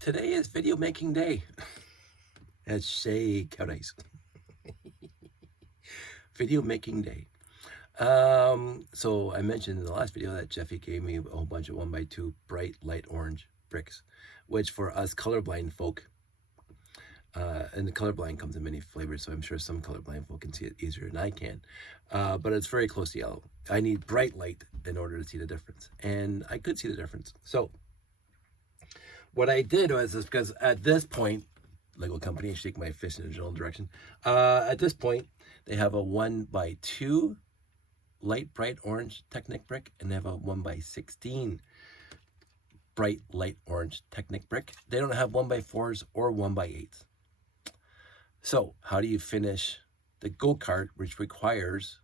Today is video making day. As Shay Cowdice. Video making day. So I mentioned in the last video that Jeffy gave me a whole bunch of 1x2 bright light orange bricks, which for us colorblind folk, and the colorblind comes in many flavors, so I'm sure some colorblind folk can see it easier than I can, but it's very close to yellow. I need bright light in order to see the difference, and I could see the difference. So what I did was, because at this point, Lego company, shake my fist in a general direction. At this point, they have a 1x2 light bright orange Technic brick, and they have a 1x16 bright light orange Technic brick. They don't have 1x4s or 1x8s. So how do you finish the go-kart, which requires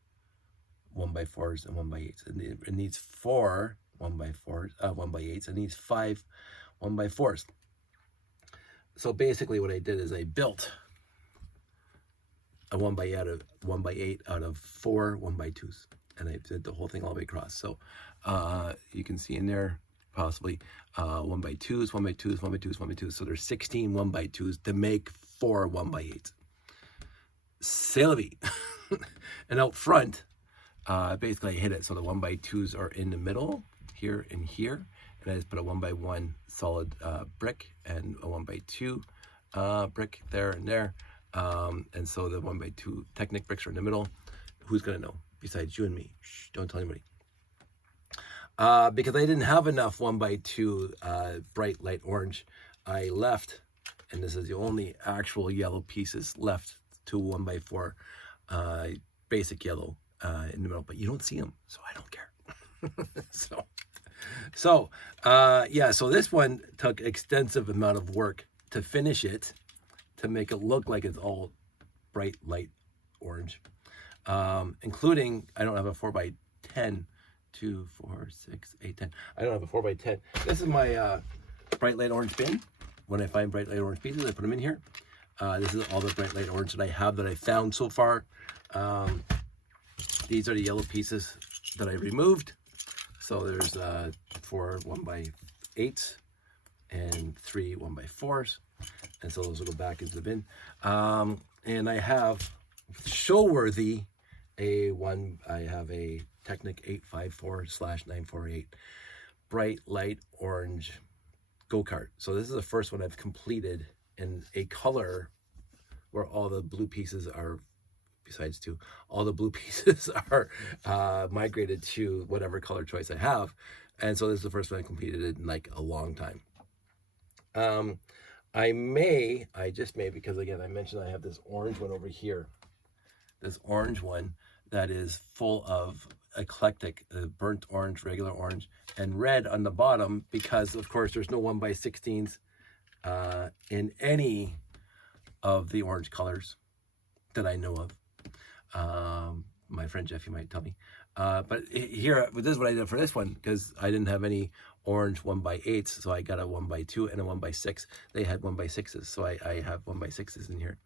1x4s and 1x8s? It needs 4 1x4s, 1x8s. It needs 5 1x4s. So basically what I did is I built a 1x8 out of 4 1x2s, and I did the whole thing all the way across. So you can see in there possibly 1x2s, 1x2s, 1x2s, 1x2s. So there's 16 1x2s to make 4 1x8s. C'est la vie. And out front, basically I hit it so the 1x2s are in the middle, here and here. And I just put a 1x1 solid brick and a 1x2 brick there and there. And so the 1x2 Technic bricks are in the middle. Who's gonna know besides you and me? Shh, don't tell anybody. Because I didn't have enough 1x2 bright light orange, I left, and this is the only actual yellow pieces left, to 1x4 basic yellow in the middle, but you don't see them, so I don't care. So yeah, so this one took extensive amount of work to finish it, to make it look like it's all bright light orange, including, I don't have a 4x10, 2, 4, 6, 8, 10. I don't have a 4x10. This is my bright light orange bin. When I find bright light orange pieces, I put them in here. This is all the bright light orange that I have, that I found so far. These are the yellow pieces that I removed. So there's 4 1x8s and 3 1x4s. And so those will go back into the bin. And I have show-worthy I have a Technic 854/948 bright light orange go-kart. So this is the first one I've completed in a color where all the blue pieces are, besides 2, all the blue pieces are migrated to whatever color choice I have. And so this is the first one I completed in like a long time. I just may, because again, I mentioned I have this orange one over here. This orange one that is full of eclectic, burnt orange, regular orange, and red on the bottom, because of course there's no 1x16s in any of the orange colors that I know of. My friend Jeffy might tell me. But here, this is what I did for this one, because I didn't have any orange 1x8s, so I got a 1x2 and a 1x6. They had 1x6s, so I have 1x6s in here.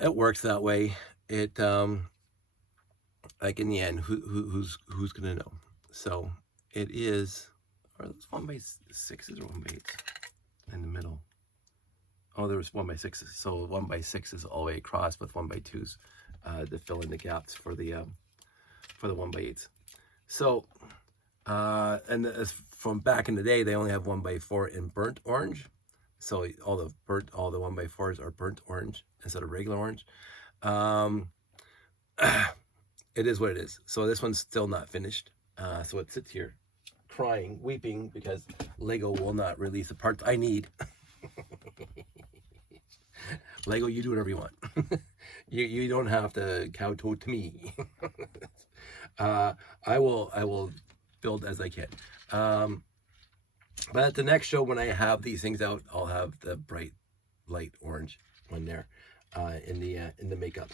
It works that way. It like in the end, who's gonna know? So it is, are those 1x6s or 1x8s in the middle? Oh, there was 1x6s. So 1x6s all the way across with 1x2s to fill in the gaps for the 1x8s. So and as from back in the day, they only have 1x4 in burnt orange. So all the 1x4s are burnt orange instead of regular orange. It is what it is. So this one's still not finished. So it sits here crying, weeping, because Lego will not release the parts I need. Lego, you do whatever you want. you don't have to kowtow to me. I will build as I can. But at the next show, when I have these things out, I'll have the bright light orange one there in the makeup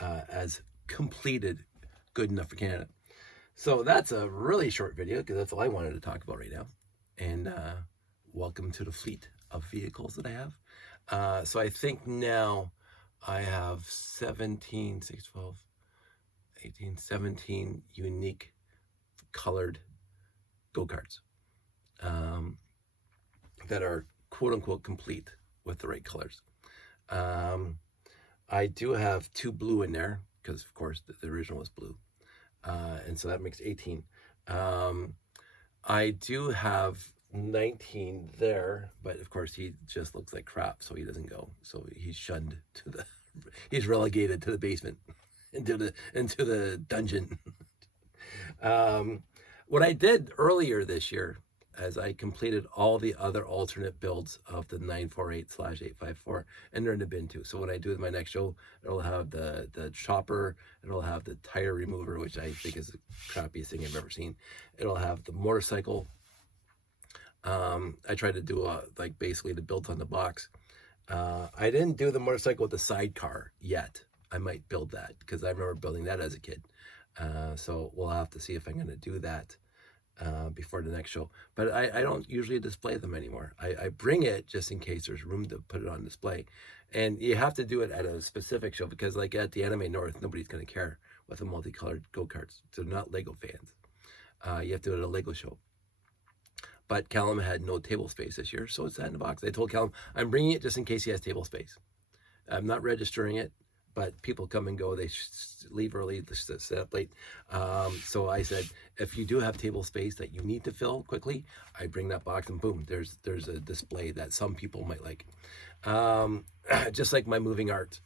as completed, good enough for Canada. So that's a really short video, because that's all I wanted to talk about right now. And welcome to the fleet of vehicles that I have. So I think now I have 17, 6, 12, 18, 17 unique colored go-karts. that are quote unquote complete with the right colors. I do have 2 blue in there because, of course, the original was blue, and so that makes 18. I do have 19 there, but of course he just looks like crap, so he doesn't go. So he's shunned to the, he's relegated to the basement, into the dungeon. What I did earlier this year, as I completed all the other alternate builds of the 948/854, and they're in the bin too. So when I do my next show, it'll have the chopper, it'll have the tire remover, which I think is the crappiest thing I've ever seen. It'll have the motorcycle. I tried to do like basically the built on the box. I didn't do the motorcycle with the sidecar yet. I might build that because I remember building that as a kid. So we'll have to see if I'm going to do that before the next show. But I don't usually display them anymore. I bring it just in case there's room to put it on display. And you have to do it at a specific show because like at the Anime North, nobody's going to care with the multicolored go-karts. They're not Lego fans. You have to do it at a Lego show. But Callum had no table space this year, so it's that in the box. I told Callum, I'm bringing it just in case he has table space. I'm not registering it, but people come and go. They leave early, set up late. So I said, if you do have table space that you need to fill quickly, I bring that box and boom, there's a display that some people might like. Just like my moving art.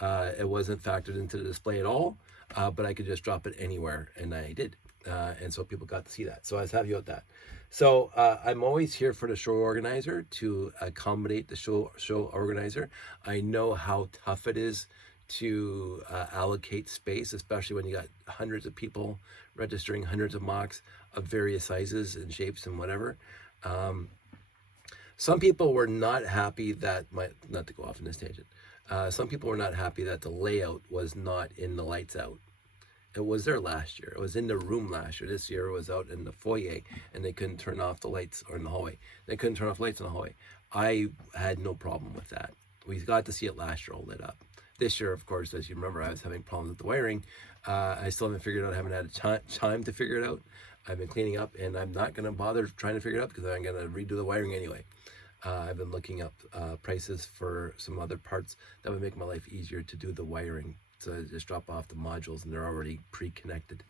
It wasn't factored into the display at all, but I could just drop it anywhere, and I did. And so people got to see that. So I was happy about that. So I'm always here for the show organizer to accommodate the show organizer. I know how tough it is to allocate space, especially when you got hundreds of people registering hundreds of mocks of various sizes and shapes and whatever. Some people were not happy that not to go off on this tangent. Some people were not happy that the layout was not in the lights out. It was there last year. It was in the room last year. This year it was out in the foyer, and they couldn't turn off the lights, or in the hallway. They couldn't turn off lights in the hallway. I had no problem with that. We got to see it last year all lit up. This year, of course, as you remember, I was having problems with the wiring. I still haven't figured it out. I haven't had time to figure it out. I've been cleaning up, and I'm not going to bother trying to figure it out because I'm going to redo the wiring anyway. I've been looking up prices for some other parts that would make my life easier to do the wiring. So I just drop off the modules and they're already pre-connected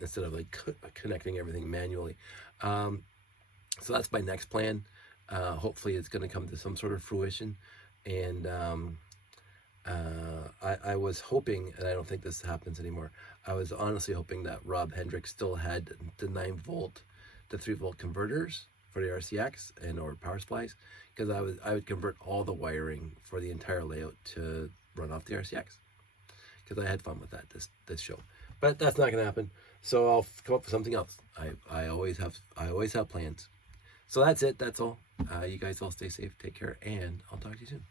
instead of like connecting everything manually. So that's my next plan. Hopefully it's going to come to some sort of fruition. And I was hoping, and I don't think this happens anymore, I was honestly hoping that Rob Hendricks still had the 9-volt to 3-volt converters for the RCX and or power supplies, because I would convert all the wiring for the entire layout to run off the RCX, because I had fun with that this show. But that's not going to happen, so I'll come up with something else. I always have plans. So that's it. That's all. You guys all stay safe, take care, and I'll talk to you soon.